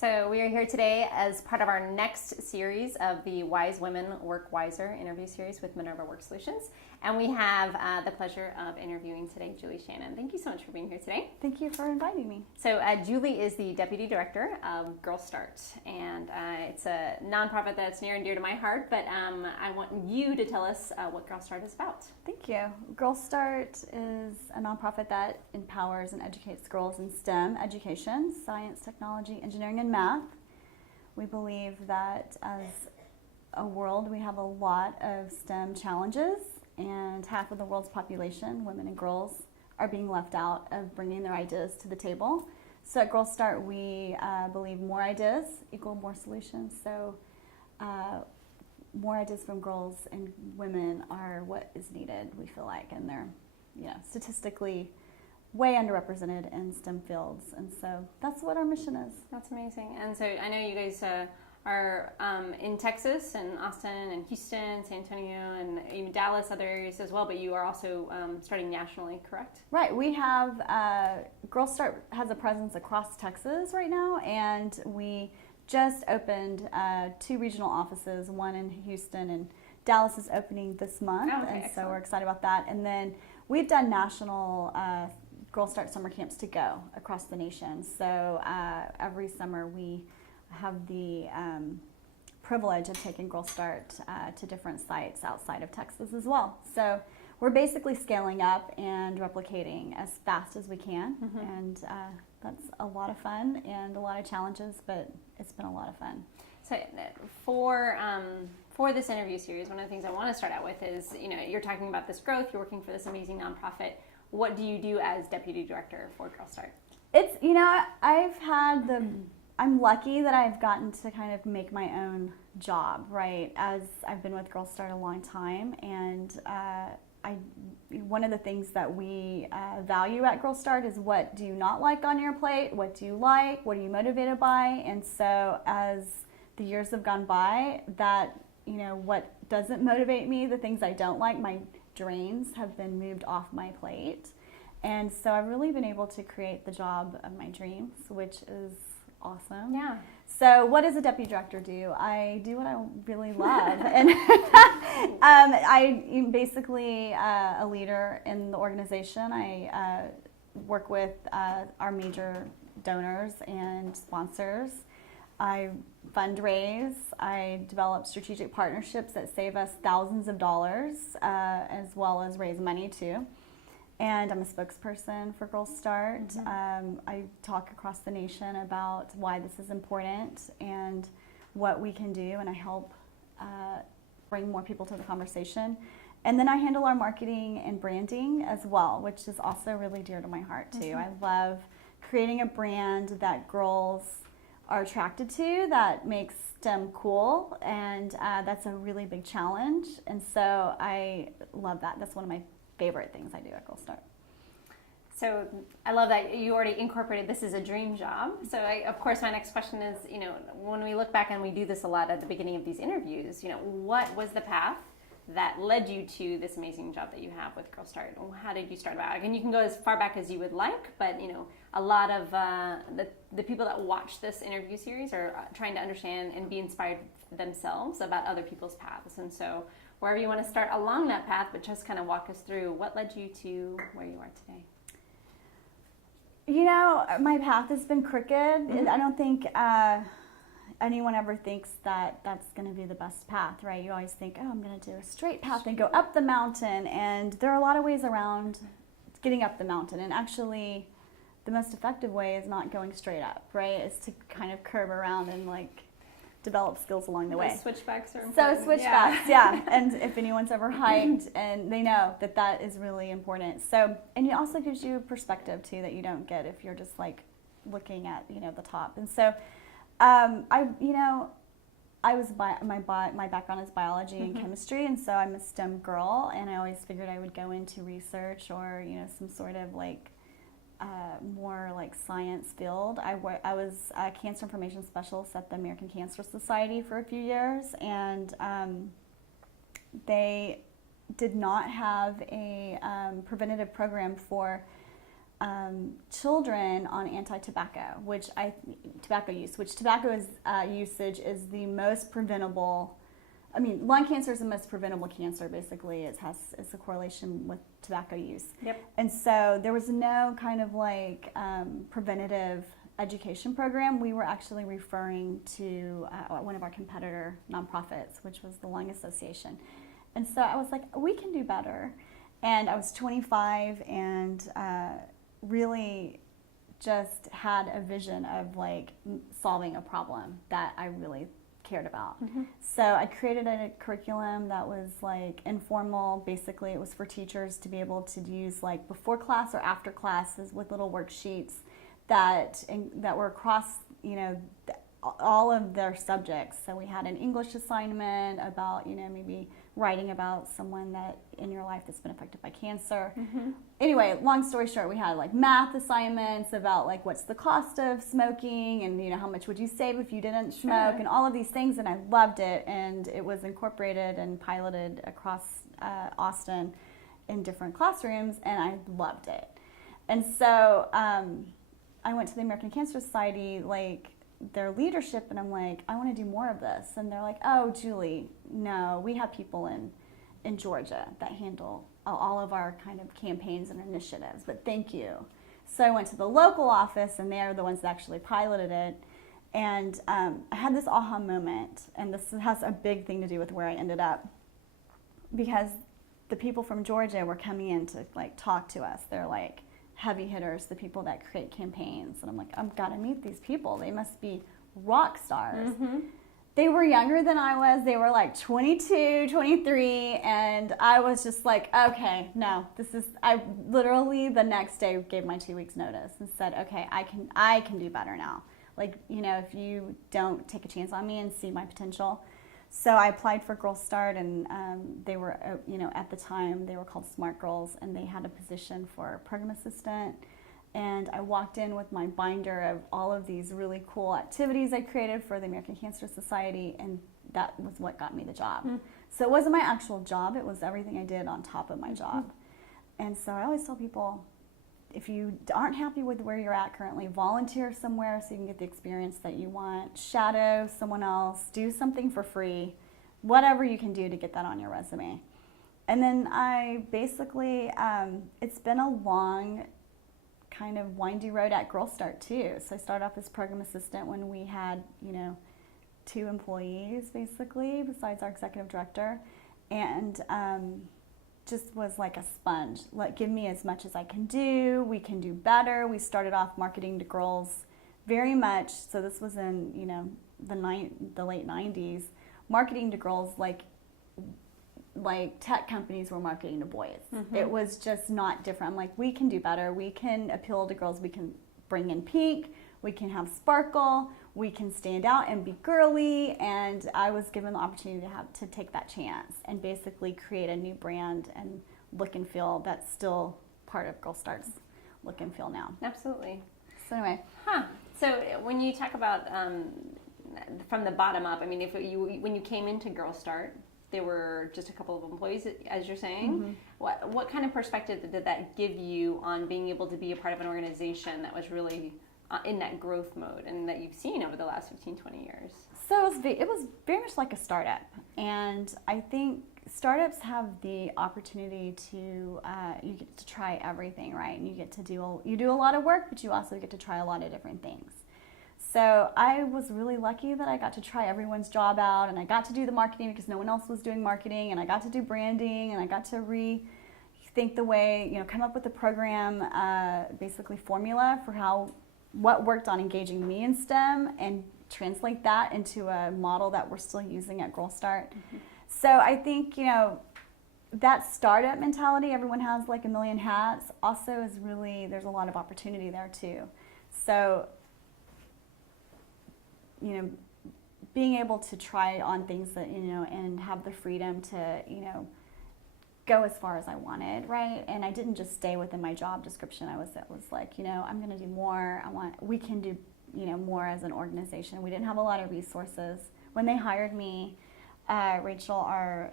So we are here today as part of our next series of the Wise Women Work Wiser interview series with Minerva Work Solutions. And we have the pleasure of interviewing today Julie Shannan. Thank you so much for being here today. Thank you for inviting me. So Julie is the Deputy Director of Girl Start. And it's a nonprofit that's near and dear to my heart. But I want you to tell us what Girl Start is about. Thank you. Girl Start is a nonprofit that empowers and educates girls in STEM education, science, technology, engineering, and math. We believe that as a world, we have a lot of STEM challenges, and half of the world's population, women and girls, are being left out of bringing their ideas to the table. So at Girl Start, we believe more ideas equal more solutions. So more ideas from girls and women are what is needed, we feel like, and they're statistically way underrepresented in STEM fields, and so that's what our mission is. That's amazing. And so I know you guys are in Texas and Austin and Houston, San Antonio, and even Dallas, other areas as well, but you are also starting nationally, correct? Right. We have, Girl Start has a presence across Texas right now, and we just opened 2 regional offices, one in Houston, and Dallas is opening this month, and excellent. So we're excited about that. And then we've done national Girl Start summer camps to go across the nation. So every summer we have the privilege of taking Girl Start to different sites outside of Texas as well. So we're basically scaling up and replicating as fast as we can, and that's a lot of fun and a lot of challenges, but it's been a lot of fun. So for this interview series, one of the things I want to start out with is, you're talking about this growth, you're working for this amazing nonprofit. What do you do as Deputy Director for Girl Start? It's, I'm lucky that I've gotten to kind of make my own job, right? As I've been with Girl Start a long time, and one of the things that we value at Girl Start is what do you not like on your plate, what do you like, what are you motivated by, and so as the years have gone by, that, what doesn't motivate me, the things I don't like, my drains have been moved off my plate, and so I've really been able to create the job of my dreams, which is awesome. Yeah. So what does a deputy director do? I do what I really love, and I'm basically a leader in the organization. I work with our major donors and sponsors. I fundraise. I develop strategic partnerships that save us thousands of dollars, as well as raise money too. And I'm a spokesperson for Girl Start. I talk across the nation about why this is important and what we can do, and I help bring more people to the conversation. And then I handle our marketing and branding as well, which is also really dear to my heart too. I love creating a brand that girls are attracted to, that makes STEM cool, and that's a really big challenge. And so I love that. That's one of my favorite things I do at Girl Start. So I love that you already incorporated this as a dream job. So of course my next question is, when we look back, and we do this a lot at the beginning of these interviews, what was the path that led you to this amazing job that you have with Girl Start? How did you start about? And you can go as far back as you would like, but a lot of the people that watch this interview series are trying to understand and be inspired themselves about other people's paths. And so wherever you want to start along that path, but just kind of walk us through what led you to where you are today. My path has been crooked. I don't think anyone ever thinks that that's going to be the best path, right? You always think, I'm going to do a straight path and go up the mountain, and there are a lot of ways around getting up the mountain, and actually the most effective way is not going straight up, right? It's to kind of curve around and develop skills along the way. Switchbacks are important. So switchbacks, yeah. And if anyone's ever hiked, and they know that is really important. So, and it also gives you perspective too that you don't get if you're just looking at the top. And so, my background is biology and chemistry, and so I'm a STEM girl, and I always figured I would go into research or some sort of more science field. I was a cancer information specialist at the American Cancer Society for a few years, and they did not have a preventative program for children on anti-tobacco, tobacco use, which tobacco usage is the most preventable. I mean, lung cancer is the most preventable cancer. Basically, it's a correlation with tobacco use. Yep. And so there was no kind of preventative education program. We were actually referring to one of our competitor nonprofits, which was the Lung Association. And so I was like, we can do better. And I was 25 and really just had a vision of solving a problem that I really cared about. Mm-hmm. So I created a curriculum that was informal. Basically, it was for teachers to be able to use before class or after classes with little worksheets that were across all of their subjects. So we had an English assignment about maybe writing about someone that in your life that's been affected by cancer. Mm-hmm. Anyway, long story short, we had math assignments about what's the cost of smoking and how much would you save if you didn't smoke, and all of these things, and I loved it, and it was incorporated and piloted across Austin in different classrooms, and I loved it. And so I went to the American Cancer Society, their leadership, and I'm like, I want to do more of this. And they're like, oh, Julie, no, we have people in Georgia that handle all of our kind of campaigns and initiatives, but thank you. So I went to the local office, and they're the ones that actually piloted it. And I had this aha moment, and this has a big thing to do with where I ended up, because the people from Georgia were coming in to talk to us. They're heavy hitters, the people that create campaigns. And I'm like, I've got to meet these people. They must be rock stars. Mm-hmm. They were younger than I was. They were 22, 23. And I was just okay, no, I literally the next day gave my 2 weeks notice and said, okay, I can do better now. If you don't take a chance on me and see my potential. So I applied for Girl Start, and they were, at the time, they were called Smart Girls, and they had a position for program assistant. And I walked in with my binder of all of these really cool activities I created for the American Cancer Society, and that was what got me the job. Mm-hmm. So it wasn't my actual job, it was everything I did on top of my job. Mm-hmm. And so I always tell people, if you aren't happy with where you're at currently, volunteer somewhere so you can get the experience that you want. Shadow someone else. Do something for free. Whatever you can do to get that on your resume. And then I basically, it's been a long kind of windy road at Girl Start too. So I started off as program assistant when we had, 2 employees basically, besides our executive director. And just was like a sponge. Give me as much as I can do. We can do better. We started off marketing to girls very much. So this was in the late 90s. Marketing to girls like tech companies were marketing to boys. Mm-hmm. It was just not different. I'm like, we can do better. We can appeal to girls. We can bring in pink. We can have sparkle. We can stand out and be girly. And I was given the opportunity to take that chance and basically create a new brand and look and feel that's still part of Girl Start's look and feel now. Absolutely. So anyway. So when you talk about from the bottom up, I mean, when you came into Girl Start, there were just a couple of employees, as you're saying. Mm-hmm. What kind of perspective did that give you on being able to be a part of an organization that was really in that growth mode and that you've seen over the last 15, 20 years? So it was very much like a startup. And I think startups have the opportunity to, you get to try everything, right? And you do a lot of work, but you also get to try a lot of different things. So I was really lucky that I got to try everyone's job out, and I got to do the marketing because no one else was doing marketing, and I got to do branding, and I got to rethink the way, come up with a program, basically formula for what worked on engaging me in STEM and translate that into a model that we're still using at Girl Start. Mm-hmm. So I think, that startup mentality, everyone has a million hats, also is really, there's a lot of opportunity there too. So, being able to try on things that, and have the freedom to, go as far as I wanted, right? And I didn't just stay within my job description. It was like, I'm going to do more. We can do, more as an organization. We didn't have a lot of resources. When they hired me, Rachel, our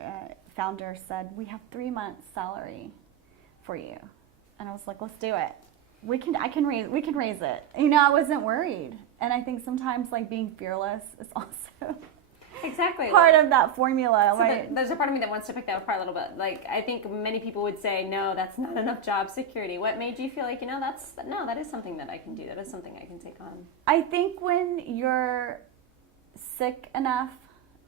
founder, said, we have 3 months salary for you. And I was like, let's do it. we can raise it. You know, I wasn't worried. And I think sometimes like being fearless is also exactly part of that formula. So right? There's a part of me that wants to pick that apart a little bit. Like, I think many people would say, no, that's not enough job security. What made you feel like, you know, that is something that I can do. That is something I can take on. I think when you're sick enough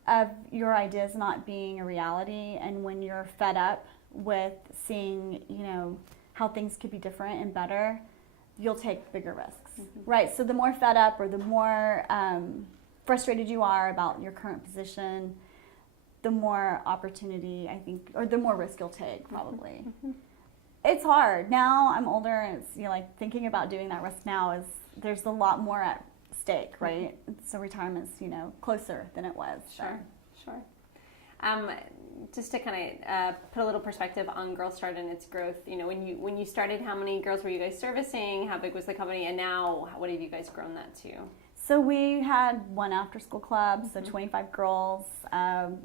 of your ideas not being a reality, and when you're fed up with seeing, you know, how things could be different and better, you'll take bigger risks, right? So the more fed up or the more frustrated you are about your current position, the more opportunity, I think, or the more risk you'll take, probably. It's hard. Now I'm older, and it's, you know, like thinking about doing that risk now is, there's a lot more at stake, right? So retirement's, you know, closer than it was. Sure. Just to kind of put a little perspective on Girl Start and its growth, you know, when you started, how many girls were you guys servicing? How big was the company? And now, what have you guys grown that to? So we had one after-school club, so 25 girls, to,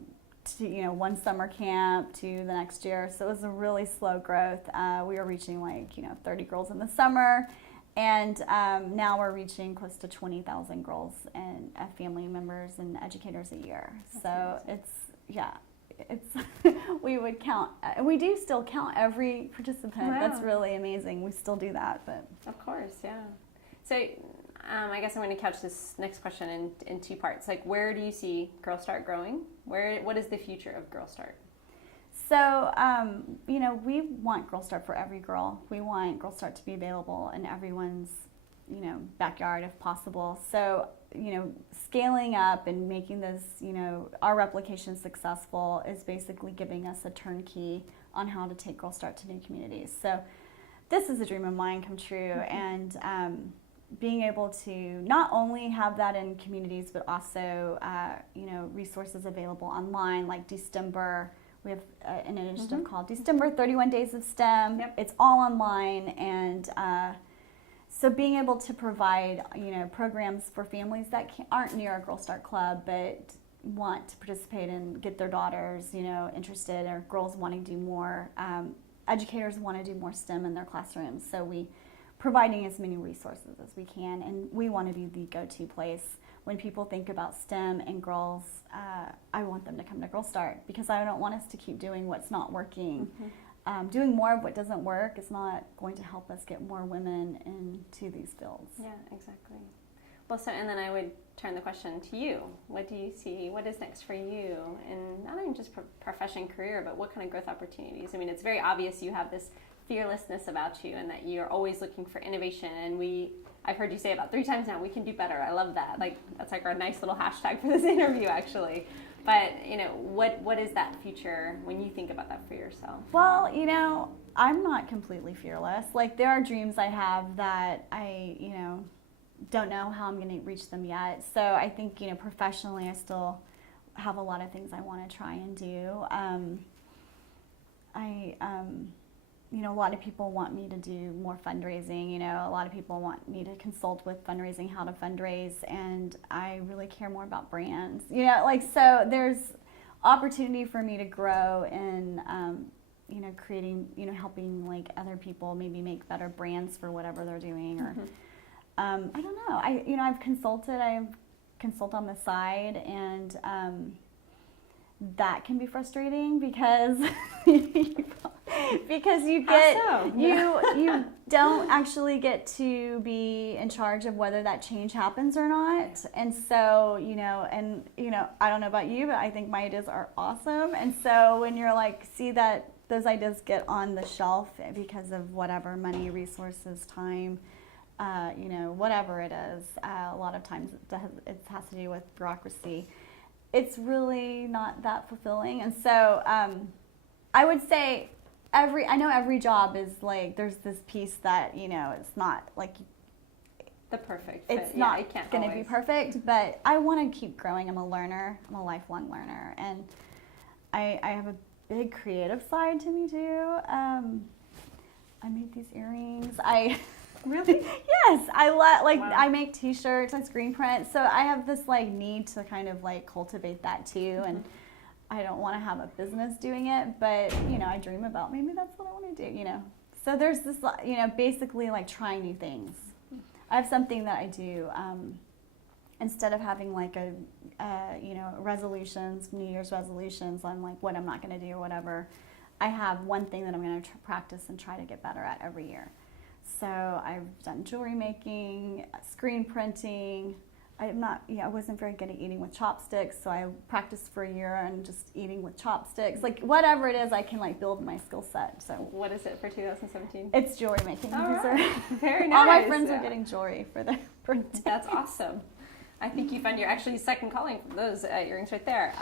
you know, one summer camp to the next year. So it was a really slow growth. We were reaching like, you know, 30 girls in the summer. And now we're reaching close to 20,000 girls and family members and educators a year. That's so amazing. We would count. We do still count every participant. Wow. That's really amazing. We still do that, but of course, yeah. So I guess I'm going to couch this next question in two parts. Like, where do you see Girl Start growing? What is the future of Girl Start? So, you know, we want Girl Start for every girl. We want Girl Start to be available in everyone's, you know, backyard if possible. So, you know, scaling up and making this, you know, our replication successful is basically giving us a turnkey on how to take Girl Start to new communities. So this is a dream of mine come true. And being able to not only have that in communities, but also, you know, resources available online like December. We have an initiative called December 31 Days of STEM. Yep. It's all online, and so being able to provide, you know, programs for families that aren't near a Girl Start club but want to participate and get their daughters, you know, interested, or girls wanting to do more, educators want to do more STEM in their classrooms. So we providing as many resources as we can, and we want to be the go-to place when people think about STEM and girls. I want them to come to Girl Start, because I don't want us to keep doing what's not working. Doing more of what doesn't work is not going to help us get more women into these fields. Yeah, exactly. Well, so, and then I would turn the question to you. What do you see? What is next for you? And not even just profession, career, but what kind of growth opportunities? I mean, it's very obvious you have this fearlessness about you, and that you're always looking for innovation. And I've heard you say about 3 times now, we can do better. I love that. Like, that's like our nice little hashtag for this interview, actually. But, you know, what is that future when you think about that for yourself? Well, you know, I'm not completely fearless. Like, there are dreams I have that I, you know, don't know how I'm going to reach them yet. So I think, you know, professionally, I still have a lot of things I want to try and do. You know, a lot of people want me to do more fundraising. You know, a lot of people want me to consult with fundraising, how to fundraise, and I really care more about brands. You know, like, so there's opportunity for me to grow in, you know, creating, you know, helping like other people maybe make better brands for whatever they're doing, or I don't know. I've consulted. I consult on the side, and that can be frustrating because because you get you don't actually get to be in charge of whether that change happens or not. And so, you know, I don't know about you, but I think my ideas are awesome. And so when you're like, see that those ideas get on the shelf because of whatever money, resources, time, you know, whatever it is, a lot of times it has to do with bureaucracy. It's really not that fulfilling. And so I would say I know every job is like, there's this piece that, you know, it's not like the perfect fit. It's not going to be perfect, but I want to keep growing. I'm a learner. I'm a lifelong learner. And I have a big creative side to me too. I made these earrings. Really? Yes, wow. I make T-shirts, I screen print, so I have this like need to kind of like cultivate that too, and I don't want to have a business doing it, but you know, I dream about maybe that's what I want to do, you know. So there's this, basically like trying new things. I have something that I do. Instead of having like resolutions, New Year's resolutions on like what I'm not going to do or whatever, I have one thing that I'm going to practice and try to get better at every year. So I've done jewelry making, screen printing. I wasn't very good at eating with chopsticks, so I practiced for a year and just eating with chopsticks. Like whatever it is, I can like build my skill set. So what is it for 2017? It's jewelry making. All right. Very nice. All my friends are getting jewelry for their birthday. That's awesome. I think you find your actually second calling for those earrings right there.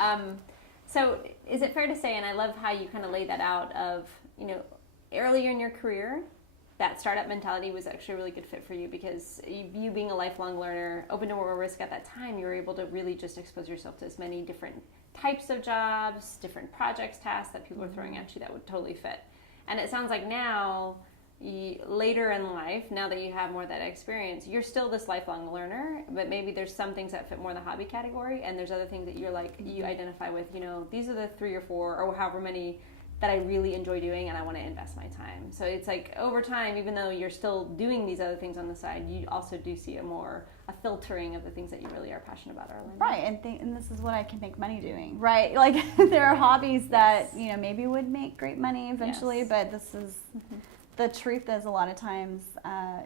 So is it fair to say, and I love how you kind of laid that out of, earlier in your career, that startup mentality was actually a really good fit for you because you being a lifelong learner, open to more risk at that time, you were able to really just expose yourself to as many different types of jobs, different projects, tasks that people are throwing at you that would totally fit. And it sounds like now, later in life, now that you have more of that experience, you're still this lifelong learner, but maybe there's some things that fit more in the hobby category, and there's other things that you're like, you identify with, these are the 3 or 4 or however many that I really enjoy doing and I want to invest my time. So it's like over time, even though you're still doing these other things on the side, you also do see a filtering of the things that you really are passionate about or learning. Right, and this is what I can make money doing, right? Like there are hobbies that, maybe would make great money eventually, but this is, the truth is a lot of times, a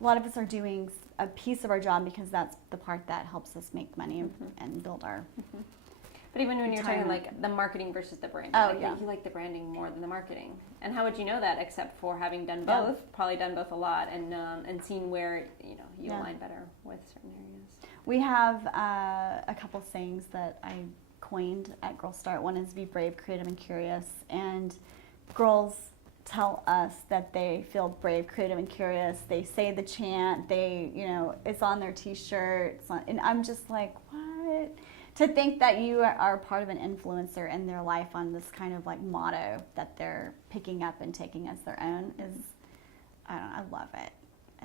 lot of us are doing a piece of our job because that's the part that helps us make money and build our But even when you're talking like the marketing versus the branding, you like the branding more than the marketing. And how would you know that except for having done both, probably done both a lot, and seen where you align better with certain areas? We have a couple sayings that I coined at Girl Start. One is be brave, creative, and curious. And girls tell us that they feel brave, creative, and curious. They say the chant. It's on their T-shirts, and I'm just like, what? To think that you are part of an influencer in their life on this kind of like motto that they're picking up and taking as their own is, I love it.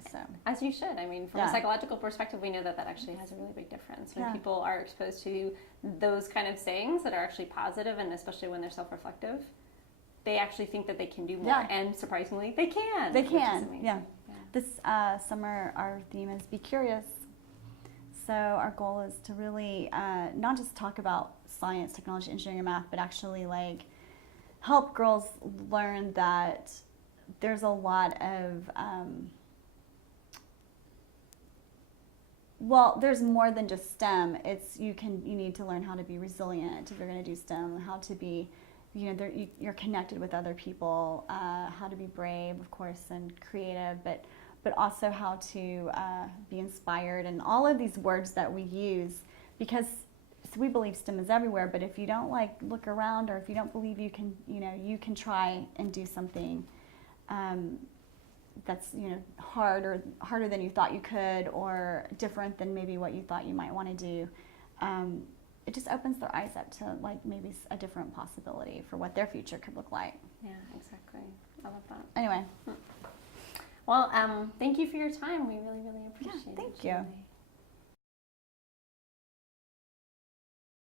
So as you should. I mean, from a psychological perspective, we know that actually has a really big difference when people are exposed to those kind of sayings that are actually positive, and especially when they're self-reflective. They actually think that they can do more, and surprisingly, they can. They can. Yeah. This summer, our theme is be curious. So our goal is to really not just talk about science, technology, engineering, and math, but actually like help girls learn that there's a lot of there's more than just STEM. You need to learn how to be resilient if you're going to do STEM, how to be, you're connected with other people, how to be brave, of course, and creative, but also how to be inspired, and all of these words that we use, because we believe STEM is everywhere, but if you don't look around, or if you don't believe you can try and do something that's harder than you thought you could, or different than maybe what you thought you might want to do, it just opens their eyes up to maybe a different possibility for what their future could look like. Yeah, exactly. I love that. Anyway. Well, thank you for your time. We really, really appreciate it. Thank you.